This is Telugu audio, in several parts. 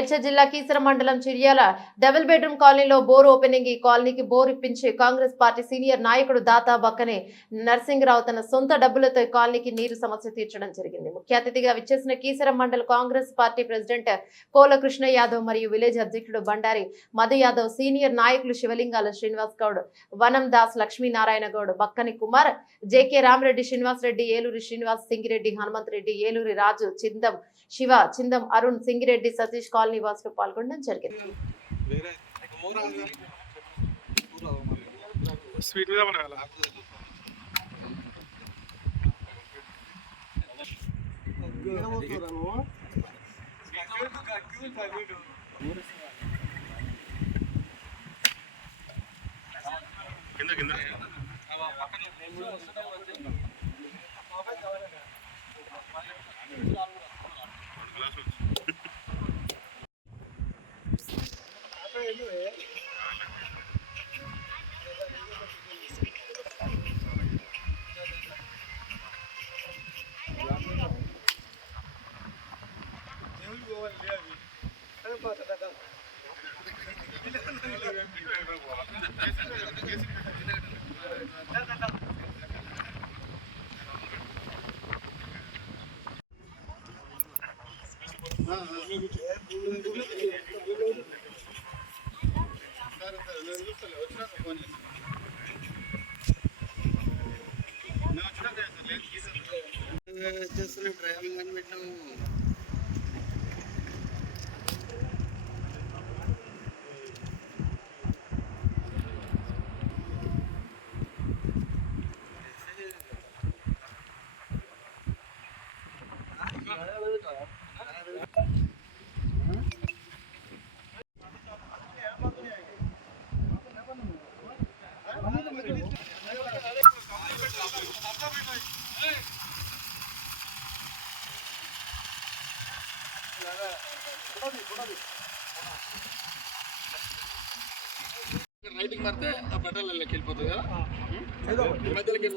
మేడ్చల్ జిల్లా కీసర మండలం చిర్యాల డబుల్ బెడ్రూమ్ కాలనీలో బోర్ ఓపెనింగ్ ఈ కాలనీకి బోర్ ఇప్పించి కాంగ్రెస్ పార్టీ సీనియర్ నాయకుడు దాతా బక్కనే నరసింహరావు తన సొంత డబ్బులతో ఈ కాలనీకి నీరు సమస్య తీర్చడం జరిగింది. ముఖ్య అతిథిగా విచ్చేసిన కీసర మండల Congress party president Kola Krishna Yadav మరియు విలేజ్ అధ్యక్షుడు బండారి మధు యాదవ్ సీనియర్ నాయకులు Shivalingala Srinivas Goud Vanam Das Lakshminarayana Goud Bakkani Kumar J K Ramareddy Srinivas Reddy Eluri Srinivas Singireddy Hanumanth Reddy Eluri Raju Chindam Shiva Chindam Arun Singireddy Satish colony వాసులు పాల్గొనడం జరిగింది. స్వీట్ మీద పడగల కింద కింద చేస్తున్నాం డ్రైవింగ్ అని పెట్టినాము రైటింగ్ పడితే ఆ బట్టలు లెక్క వెళ్ళిపోతుంది కదా ఈ మధ్యలోకి వెళ్ళి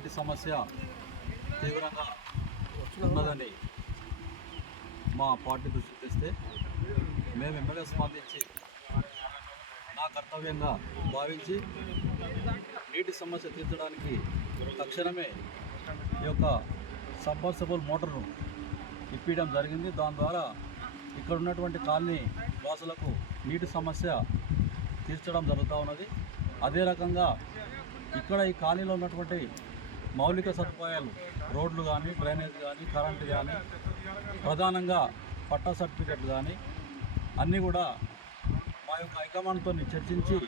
నీటి సమస్య తీవ్రంగా ఉన్నదని మా పార్టీ దృష్టికి తెస్తే మేము ఎమ్మెల్యే స్పందించి నా కర్తవ్యంగా భావించి నీటి సమస్య తీర్చడానికి తక్షణమే ఈ యొక్క సబ్మర్సబుల్ మోటార్ను ఇప్పించడం జరిగింది. దాని ద్వారా ఇక్కడ ఉన్నటువంటి కాలనీ వాసులకు నీటి సమస్య తీర్చడం జరుగుతూ ఉన్నది. అదే రకంగా ఇక్కడ ఈ కాలనీలో ఉన్నటువంటి మౌలిక సదుపాయాలు రోడ్లు కానీ డ్రైనేజ్ కానీ కరెంటు కానీ ప్రధానంగా పట్టా సర్టిఫికెట్ కానీ అన్నీ కూడా మా యొక్క హైకమాండ్తో చర్చించి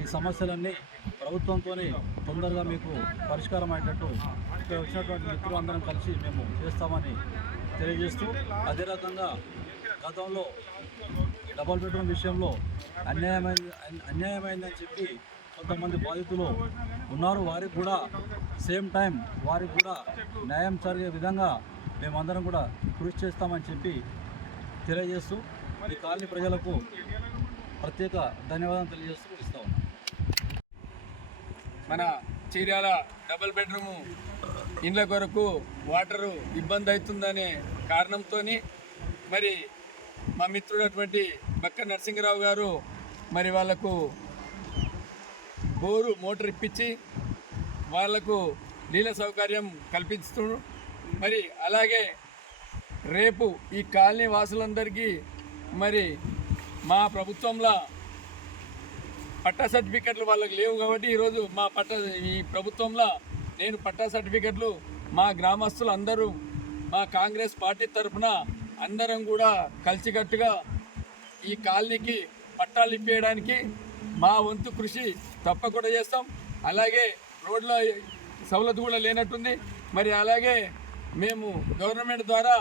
ఈ సమస్యలన్నీ ప్రభుత్వంతో తొందరగా మీకు పరిష్కారం అయ్యేటట్టు ఇక్కడ వచ్చినటువంటి మిత్రులు అందరం కలిసి మేము చేస్తామని తెలియజేస్తూ అదే రకంగా గతంలో డబల్ బెడ్రూమ్ విషయంలో అన్యాయమైంది అన్యాయమైందని చెప్పి కొంతమంది బాధితులు ఉన్నారు. వారికి కూడా సేమ్ టైం వారికి కూడా న్యాయం జరిగే విధంగా మేమందరం కూడా కృషి చేస్తామని చెప్పి తెలియజేస్తూ ఈ కాలనీ ప్రజలకు ప్రత్యేక ధన్యవాదాలు తెలియజేస్తూ ఇస్తా మన చీరాల డబుల్ బెడ్రూము ఇండ్ల కొరకు వాటరు ఇబ్బంది అవుతుందనే కారణంతో మరి మా మిత్రుడటువంటి బక్క నరసింహరావు గారు మరి వాళ్ళకు బోరు మోటార్ ఇప్పించి వాళ్ళకు నీళ్ళ సౌకర్యం కల్పిస్తూ మరి అలాగే రేపు ఈ కాలనీ వాసులందరికీ మరి మా ప్రభుత్వంలో పట్టా సర్టిఫికెట్లు వాళ్ళకి లేవు కాబట్టి ఈరోజు మా పట్ట ఈ ప్రభుత్వంలో నేను పట్టా సర్టిఫికెట్లు మా గ్రామస్తులు అందరూ మా కాంగ్రెస్ పార్టీ తరఫున అందరం కూడా కలిసికట్టుగా ఈ కాలనీకి పట్టాలు ఇప్పేయడానికి మా వంతు కృషి తప్పకుండా చేస్తాం. అలాగే రోడ్ల సవలతు కూడా లేనట్టుంది. మరి అలాగే మేము గవర్నమెంట్ ద్వారా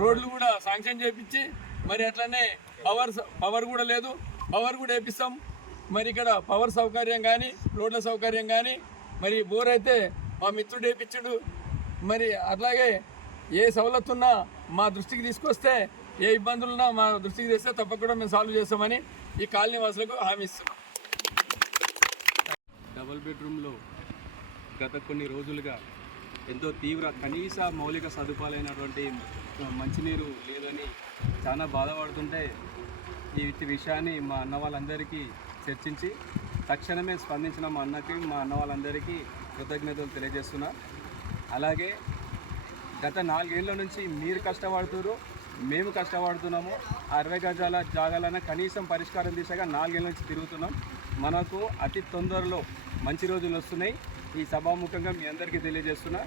రోడ్లు కూడా శాంక్షన్ చేపించి మరి అట్లనే పవర్ పవర్ కూడా లేదు. పవర్ కూడా వేపిస్తాం. మరి ఇక్కడ పవర్ సౌకర్యం కానీ రోడ్ల సౌకర్యం కానీ మరి బోర్ అయితే మా మిత్రుడు వేపించుడు. మరి అట్లాగే ఏ సవలతున్నా మా దృష్టికి తీసుకొస్తే ఏ ఇబ్బందులున్నా మా దృష్టికి తెస్తే తప్పకుండా మేము సాల్వ్ చేస్తామని ఈ కాలనీ వాసులకు హామీ ఇస్తున్నాం. డబుల్ బెడ్రూమ్లో గత కొన్ని రోజులుగా ఎంతో తీవ్ర కనీస మౌలిక సదుపాయాలైనటువంటి మంచినీరు లేదని చాలా బాధపడుతుంటే ఈ విషయాన్ని మా అన్న వాళ్ళందరికీ చర్చించి తక్షణమే స్పందించిన మా అన్నకి మా అన్న వాళ్ళందరికీ కృతజ్ఞతలు తెలియజేస్తున్నా. అలాగే గత నాలుగేళ్ళ నుంచి మీరు కష్టపడుతున్నారు మేము కష్టపడుతున్నాము. అరవై గజాల జాగాలన కనీసం పరిష్కారం దిశగా నాలుగేళ్ళ నుంచి తిరుగుతున్నాం. మనకు అతి తొందరలో మంచి రోజులు వస్తున్నాయి. ఈ సభాముఖంగా మీ అందరికీ తెలియజేస్తున్నా.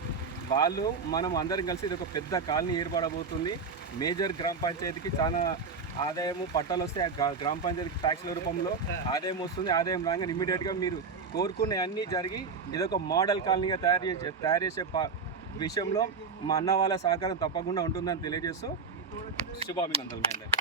వాళ్ళు మనం అందరం కలిసి ఇది ఒక పెద్ద కాలనీ ఏర్పడబోతుంది. మేజర్ గ్రామ పంచాయతీకి చాలా ఆదాయము పట్టాలు వస్తే ఆ గ్రామ పంచాయతీ ట్యాక్స్ల రూపంలో ఆదాయం వస్తుంది. ఆదాయం రాగానే ఇమీడియట్గా మీరు కోరుకునే అన్నీ జరిగి ఇదొక మోడల్ కాలనీగా తయారు చేసే తయారు చేసే ప- విషయంలో మా అన్న వాళ్ళ సహకారం తప్పకుండా ఉంటుందని తెలియజేస్తూ శుభాభినందనలు మీ అందరికీ.